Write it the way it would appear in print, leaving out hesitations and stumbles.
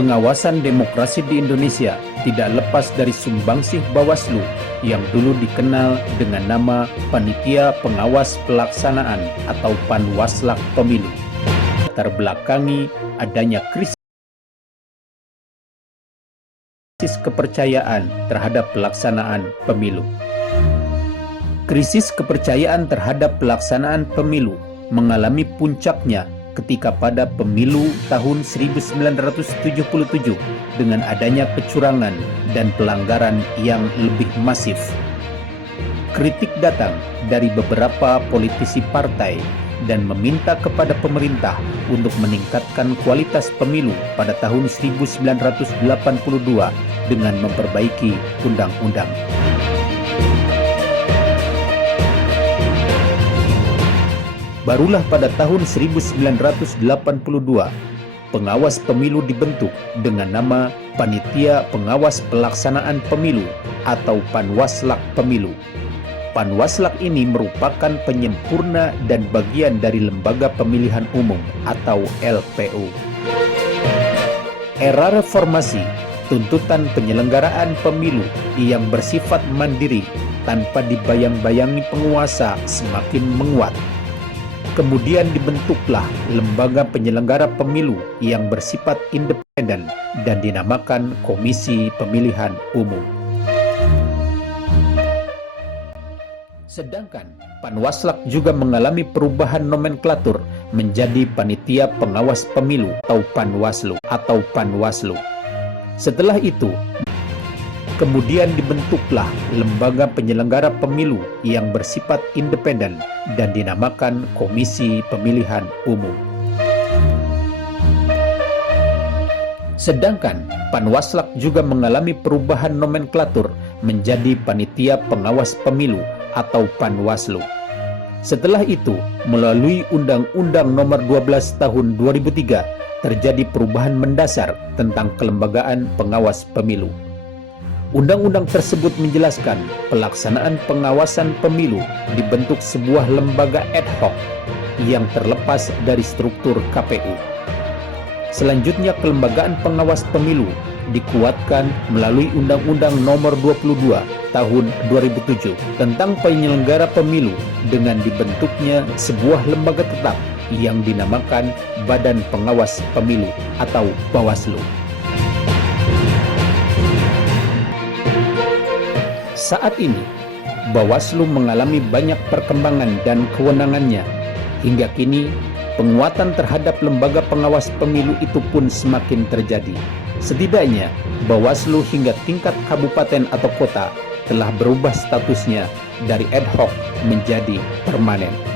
Pengawasan demokrasi di Indonesia tidak lepas dari sumbangsih Bawaslu yang dulu dikenal dengan nama Panitia Pengawas Pelaksanaan atau Panwaslak Pemilu. Terbelakangi adanya krisis kepercayaan terhadap pelaksanaan pemilu. Krisis kepercayaan terhadap pelaksanaan pemilu mengalami puncaknya ketika pada pemilu tahun 1977 dengan adanya kecurangan dan pelanggaran yang lebih masif. Kritik datang dari beberapa politisi partai dan meminta kepada pemerintah untuk meningkatkan kualitas pemilu pada tahun 1982 dengan memperbaiki undang-undang. Barulah pada tahun 1982, pengawas pemilu dibentuk dengan nama Panitia Pengawas Pelaksanaan Pemilu atau Panwaslak Pemilu. Panwaslak ini merupakan penyempurna dan bagian dari Lembaga Pemilihan Umum atau LPU. Era reformasi, tuntutan penyelenggaraan pemilu yang bersifat mandiri tanpa dibayang-bayangi penguasa semakin menguat. Kemudian dibentuklah lembaga penyelenggara pemilu yang bersifat independen dan dinamakan Komisi Pemilihan Umum. Sedangkan Panwaslak juga mengalami perubahan nomenklatur menjadi Panitia Pengawas Pemilu atau Panwaslu. Setelah itu, kemudian dibentuklah lembaga penyelenggara pemilu yang bersifat independen dan dinamakan Komisi Pemilihan Umum. Sedangkan Panwaslak juga mengalami perubahan nomenklatur menjadi Panitia Pengawas Pemilu atau Panwaslu. Setelah itu, melalui Undang-Undang Nomor 12 Tahun 2003, terjadi perubahan mendasar tentang kelembagaan pengawas pemilu. Undang-undang tersebut menjelaskan pelaksanaan pengawasan pemilu dibentuk sebuah lembaga ad hoc yang terlepas dari struktur KPU. Selanjutnya, kelembagaan pengawas pemilu dikuatkan melalui Undang-Undang Nomor 22 Tahun 2007 tentang penyelenggara pemilu dengan dibentuknya sebuah lembaga tetap yang dinamakan Badan Pengawas Pemilu atau Bawaslu. Saat ini, Bawaslu mengalami banyak perkembangan dan kewenangannya. Hingga kini, penguatan terhadap lembaga pengawas pemilu itu pun semakin terjadi. Setidaknya, Bawaslu hingga tingkat kabupaten atau kota telah berubah statusnya dari ad hoc menjadi permanen.